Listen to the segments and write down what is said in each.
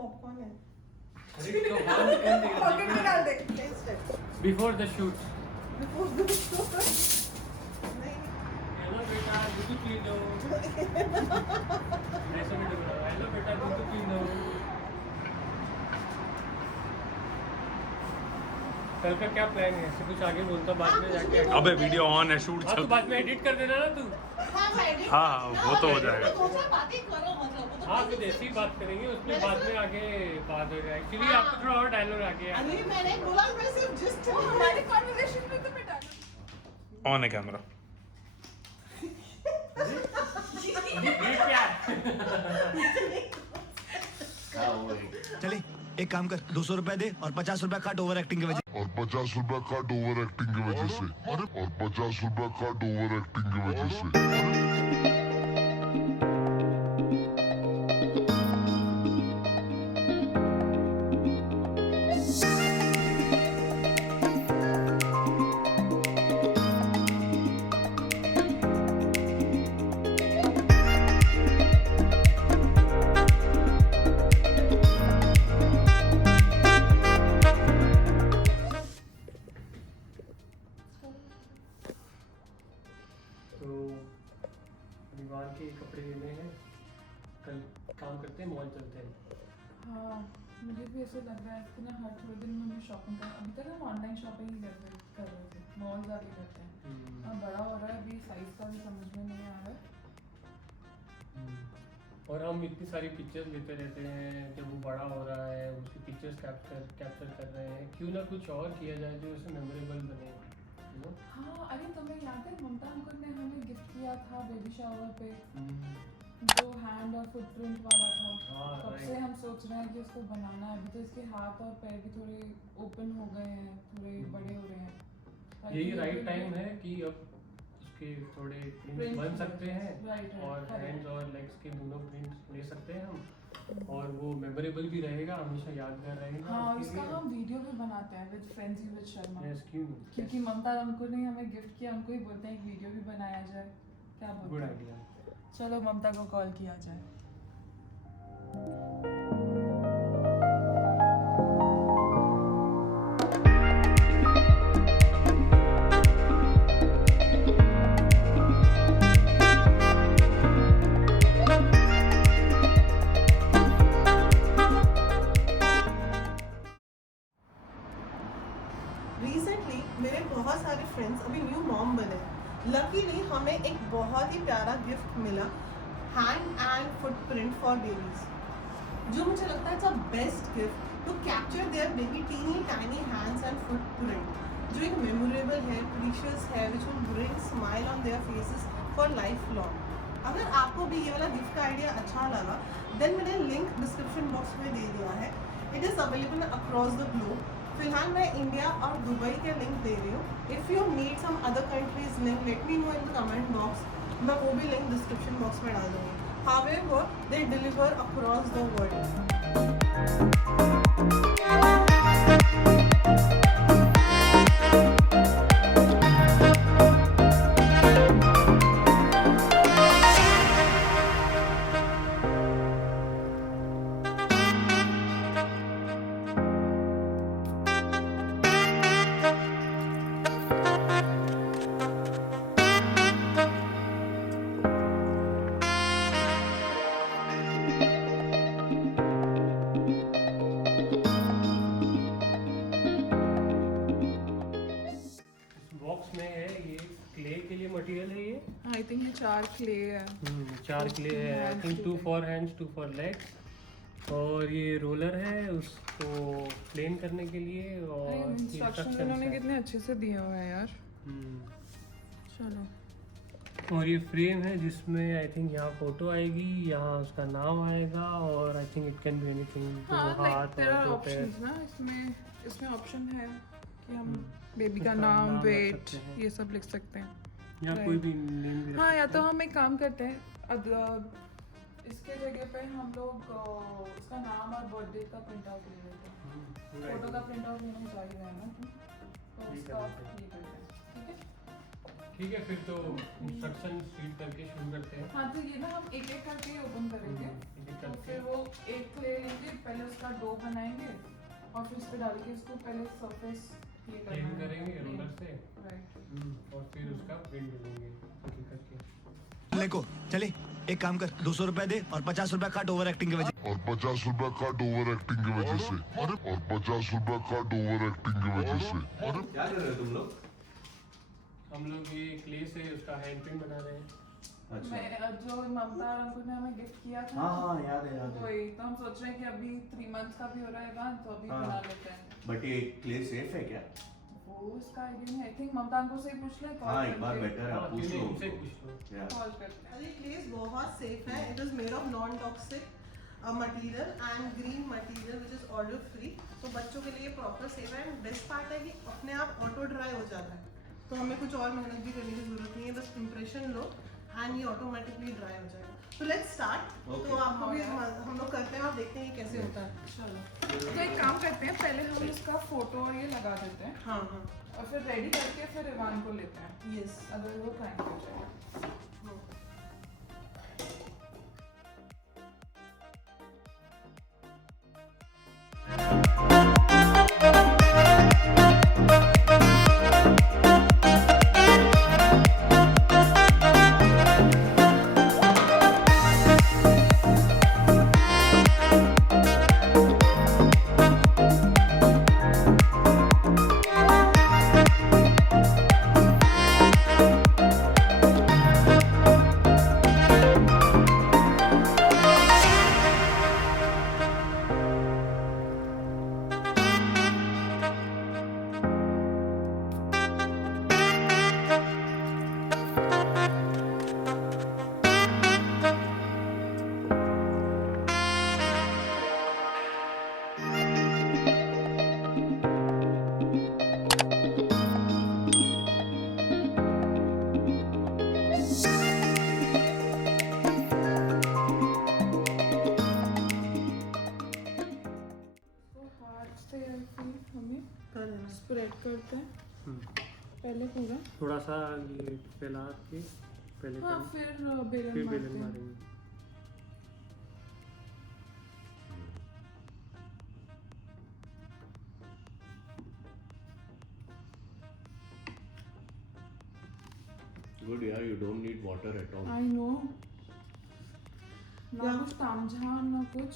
Popcorn है। Pocket में डाल दे। Before the shoot Before the shoot. नहीं। हेलो बेटा दूध पी लो ऐसे में बोला हेलो बेटा दूध पी लो। कल का क्या प्लान है? ऐसे कुछ आगे बोलता बाद में जाके। अबे वीडियो ऑन है, शूट हाँ तो चल। बाद में एडिट कर देना ना तू। हाँ, वो तो हो जाएगा। बातें करो मतलब वो तो हाँ फिर ऐसी बात करेंगे उसमें बाद में आगे बात होगा। एक्चुअली आपको थोड़ा और डायलॉग आ गया। अरे मैंने बोला मैं सिर्फ जिस्ट हमारे कॉन्वर्सेशन में तो मैं डालूं। ऑन है कैमरा। ये क्या चले एक काम कर 200 रुपए दे और 50 रुपए काट ओवर एक्टिंग की वजह और 50 रुपया कट ओवर एक्टिंग की वजह से और 50 रुपया कट ओवर एक्टिंग की वजह से। तो दीवार के कपड़े लेने हैं। कल काम करते हैं, मॉल चलते हैं। हाँ मुझे भी ऐसे लग रहा है कि ना हर थोड़े दिन में हमें शॉपिंग कर। अभी तक हम ऑनलाइन शॉपिंग ही कर रहे थे, मॉल जाके करते हैं। अब बड़ा हो रहा है, अभी साइज का भी समझ में नहीं आ रहा है। और हम इतनी सारी पिक्चर्स लेते रहते हैं, जब वो बड़ा हो रहा है उसकी पिक्चर्स कैप्चर कर रहे हैं। क्यों ना कुछ और किया जाए जो उसे मेमोरेबल बने, you know? हाँ अरे तुम्हें याद है ममता अंकल ने हमें गिफ्ट किया था बेबी शावर पे, जो हैंड और फुटप्रिंट वाला था। हाँ, तब right. से हम सोच रहे हैं कि उसको बनाना है। अभी तो इसके हाथ और पैर भी थोड़े ओपन हो गए हैं, थोड़े बड़े हो रहे हैं। ताकि यही ये राइट भी- टाइम है कि अब उसके थोड़े प्रिंट Print बन सकते हैं। right, और correct. हैंड्स और लेग्स के दोनों प्रिंट ले सकते हैं हम, और वो मेमोरेबल भी रहेगा, हमेशा यादगार रहेगा। हाँ उसके उसका लिए। हम वीडियो भी बनाते हैं with friends with Sharma. Yes, क्यों नहीं? क्योंकि ममता अंकुर ने हमें गिफ्ट किया, उनको ही बोलते हैं एक वीडियो भी बनाया जाए। क्या बोलते गुड हैं? आइडिया। चलो ममता को कॉल किया जाए। रिसेंटली मेरे बहुत सारे फ्रेंड्स अभी न्यू मॉम बने। लकीली हमें एक बहुत ही प्यारा गिफ्ट मिला, hand and footprint for babies, जो मुझे लगता है it's a best gift to capture their baby teeny tiny hands and footprint, जो एक मेमोरेबल है, प्रीशियस है, which will bring smile on their faces for life long. अगर आपको भी ये वाला गिफ्ट का आइडिया अच्छा लगा देन मैंने लिंक डिस्क्रिप्शन बॉक्स में दे दिया है। It is available across the globe. फिलहाल मैं इंडिया और दुबई के लिंक दे रही हूँ। If you need some other countries link let me know in the comment box, मैं वो भी लिंक डिस्क्रिप्शन बॉक्स में डाल दूँगी। However they deliver across the world. Box में है ये क्ले के लिए मटेरियल है ये। आई थिंक ये 4 क्ले है। 4 क्ले है, I think 2 for hands 2 for legs, और ये रोलर है उसको प्लेन करने के लिए, और इंस्ट्रक्शन उन्होंने कितने अच्छे से दिए हुए हैं यार। चलो और ये फ्रेम है जिसमें आई थिंक यहाँ फोटो आएगी, यहाँ उसका नाम आएगा, और I think it can be anything, हाँ लाइक हाथ देयर आर और दो पैर। ऑप्शंस ना इसमें ऑप्शन है कि हम बेबी का उसका नाम, नाम रख वेट, सकते हैं। ये सब लिख सकते हैं। या Right. कोई भी नेम भी रख हाँ या सकते तो हैं। हम एक काम करते हैं, इसके जगह पे हम लोग उसका नाम और बर्थडे का प्रिंट आउट ले लेते हैं। good photo idea। का प्रिंट आउट लेना चाहिए है ना, तो ये उसका कर लेते ये करते हैं। ठीक है ठीक है, फिर तो इंस्ट्रक्शन रीड करके शुरू करते हैं। हाँ तो ये ना हम एक एक करके ओपन करेंगे। एक एक तो करके। फिर वो एक ले लेंगे, पहले पहले उसका डो बनाएंगे और फिर उस पे डाल के इसको पहले सरफेस ये प्लेन करना है। करेंगे रोलर से राइट। और फिर उसका प्रिंट बनाएंगे करके। ले को चले एक काम कर 200 रुपए दे और 50 रुपए काट ओवर एक्टिंग के वजह और 50 रुपए कट ओवर एक्टिंग की वजह से और 50 रुपए कट ओवर एक्टिंग की वजह से क्या कर रहे हो तुम लोग? हम लोग ये क्ले से उसका हैंड प्रिंट बना रहे हैं। अच्छा मैं जो ममता और अंकुर ने हमें गिफ्ट किया था हाँ हाँ याद है याद है। वही तो हम सोच रहे हैं कि अभी 3 months का भी हो रहा है इवेंट तो अभी हाँ। बना लेते हैं। बट ये क्ले सेफ है क्या? वो इसका आइडिया नहीं, आई थिंक ममता अंकुर से ही पूछ ले। हाँ एक बार बेटर है हाँ, आप पूछ क्यों लो नहीं, उनसे उनको। पूछ लो। Yeah. कॉल करते हैं। अरे प्लेस बहुत सेफ है. It is made of non toxic material and green material which is olive free. तो बच्चों के लिए प्रॉपर सेफ है. एंड बेस्ट पार्ट है कि अपने आप ऑटो ड्राई हो जाता है, तो हमें कुछ और मेहनत भी करने की जरूरत नहीं है. बस इम्प्रेशन लो एंड ये ऑटोमेटिकली ड्राई हो जाएगा. तो लेट्स स्टार्ट. Okay. तो आपको भी हम लोग करते हैं और देखते हैं ये कैसे होता है. चलो तो एक काम करते हैं, पहले हम इसका फोटो और ये लगा देते हैं हाँ हाँ और फिर रेडी करके फिर इवान को लेते हैं, यस. अगर वो टाइम हो जाएगा। तो हाथ से ऐसे हमें कर लेना. स्प्रेड करते हैं पहले पूरा, थोड़ा सा ये फैला के पहले हाँ करें, फिर फिर बेलन बेलन मारते हैं। मारेंगे। Good यार, you don't need water at all. I know, ना Yeah. कुछ तामझाम ना कुछ।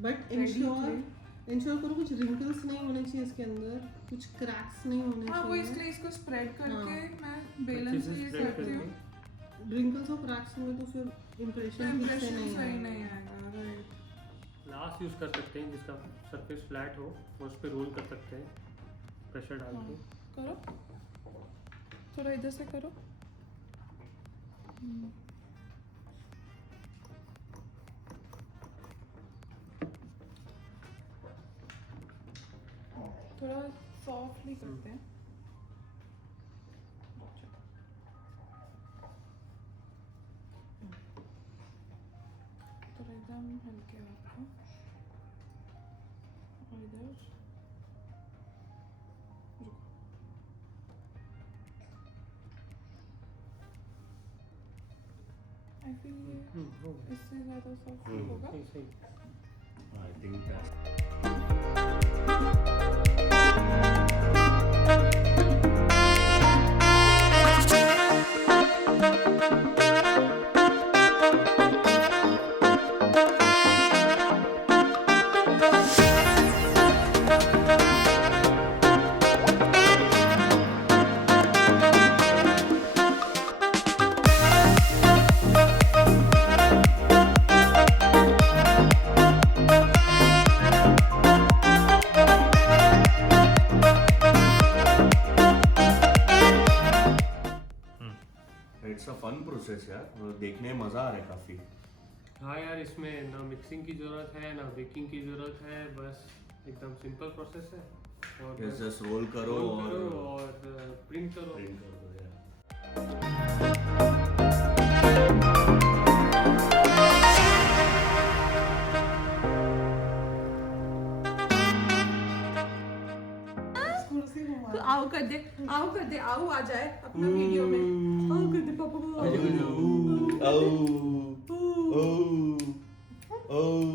बट Ready इंश्योर करो कुछ रिंकल्स नहीं होने चाहिए इसके अंदर, कुछ क्रैक्स नहीं होने हाँ वो चाहिए. इसलिए इसको स्प्रेड करके हाँ. मैं बेलन अच्छे से से ये spread करती हूँ, करके रिंकल्स और क्रैक्स हुए तो फिर इम्प्रेशन ठीक से इम्प्रेशन नहीं सही आएगा. नहीं आएगा। राइट। ग्लास यूज कर सकते हैं जिसका सरफेस फ्लैट हो, वो उस पर रोल कर सकते हैं प्रेशर डाल के। करो थोड़ा इधर से करो। थोड़ा सॉफ्टली करते हैं। थोड़ा एकदम हल्के हाथ में और इधर रुको। आई फील ये हो गया। इससे ज़्यादा सॉफ्ट हम्म। होगा। सही सही। I think that. It's a fun process यार, देखने में मजा आ रहा है काफी। हाँ यार, इसमें ना मिक्सिंग की ज़रूरत है ना बेकिंग की ज़रूरत है, बस एकदम सिंपल प्रोसेस है। और Yes, just roll करो roll करो और और प्रिंट करो। print कर दो यार। कुर्सी घुमा. तो आओ कर दे, आओ कर दे, आओ आ जाए अपना वीडियो में। आओ कर दे पापा को। Oh, oh, oh, oh.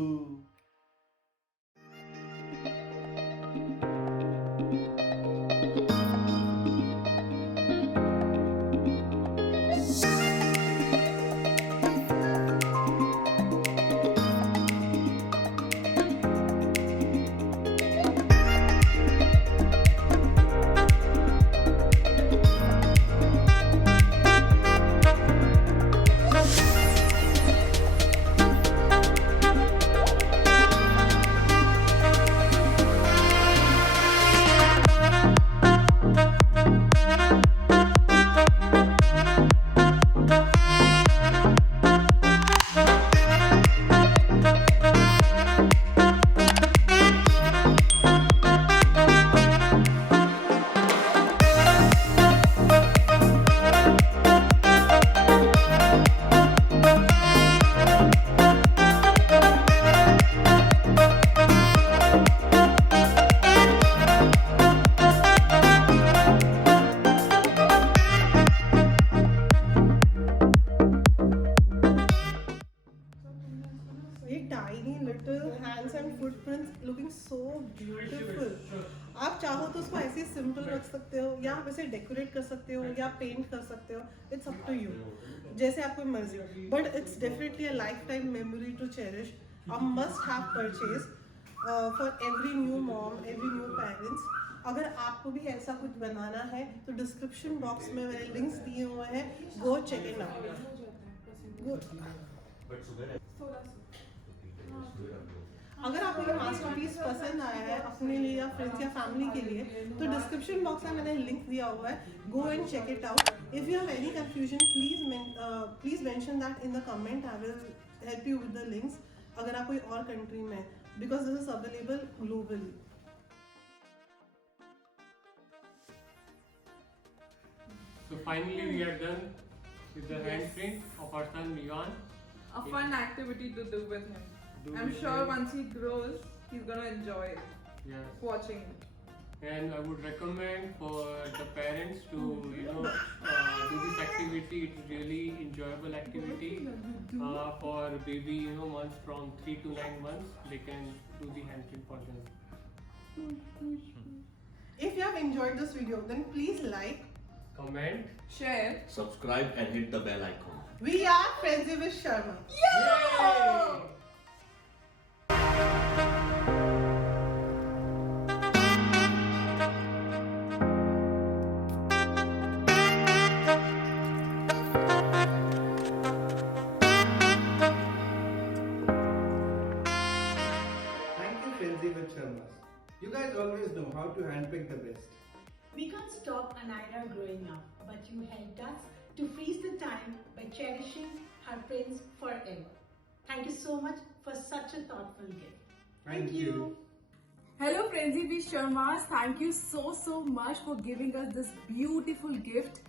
hands and footprints looking so beautiful. आप चाहो तो उसको ऐसे सिंपल रख सकते हो या आप इसे डेकोरेट कर सकते हो या पेंट कर सकते हो. It's up to you. जैसे आपको मर्जी. But it's definitely a lifetime memory to cherish. A must-have purchase for every new mom, every new parents. अगर आपको भी ऐसा कुछ बनाना है तो डिस्क्रिप्शन बॉक्स में मैंने लिंक्स दिए हुए हैं. Go check it out. अगर आपको ये मास्टरपीस पसंद आया है अपने लिए या फ्रेंड्स या फैमिली के लिए तो डिस्क्रिप्शन बॉक्स में मैंने लिंक दिया हुआ है. Go and check it out. If you have any confusion please mention that in the comment. I will help you with the links अगर आप कोई और कंट्री में, because this is available globally. So finally we are done with the handprint of our son Milan. A fun activity to do with him. I'm with sure him. once he grows, he's gonna enjoy it, Yes. watching it. And I would recommend for the parents to do this activity. It's really enjoyable activity for baby months from 3 to 9 months. They can do the handprint for them. If you have enjoyed this video, then please like. Comment. Share. Subscribe and hit the bell icon. We are Frenzy with Sharma. Yay! Thank you, Frenzy with Sharmas. You guys always know how to handpick the best. We can't stop Anaira growing up, but you helped us to freeze the time by cherishing her prince forever. Thank you so much for such a thoughtful gift. Thank you. Hello Frenzy with Sharmas. Thank you so much for giving us this beautiful gift.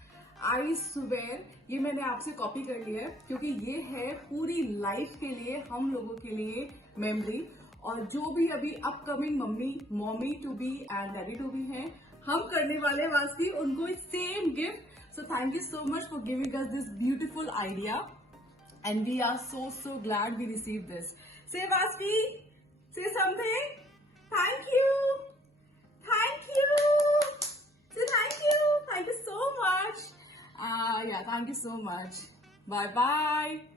I swear ये मैंने आपसे copy कर लिया है क्योंकि ये है पूरी लाइफ के लिए हम लोगों के लिए मेमोरी. और जो भी अभी upcoming mummy to be and daddy to be हैं, हम करने वाले वास्ती उनको same gift. So thank you so much for giving us this beautiful idea, and we are so glad we received this. Say Vasvi, say something. Thank you. Say thank you so much. Yeah, thank you so much. Bye bye.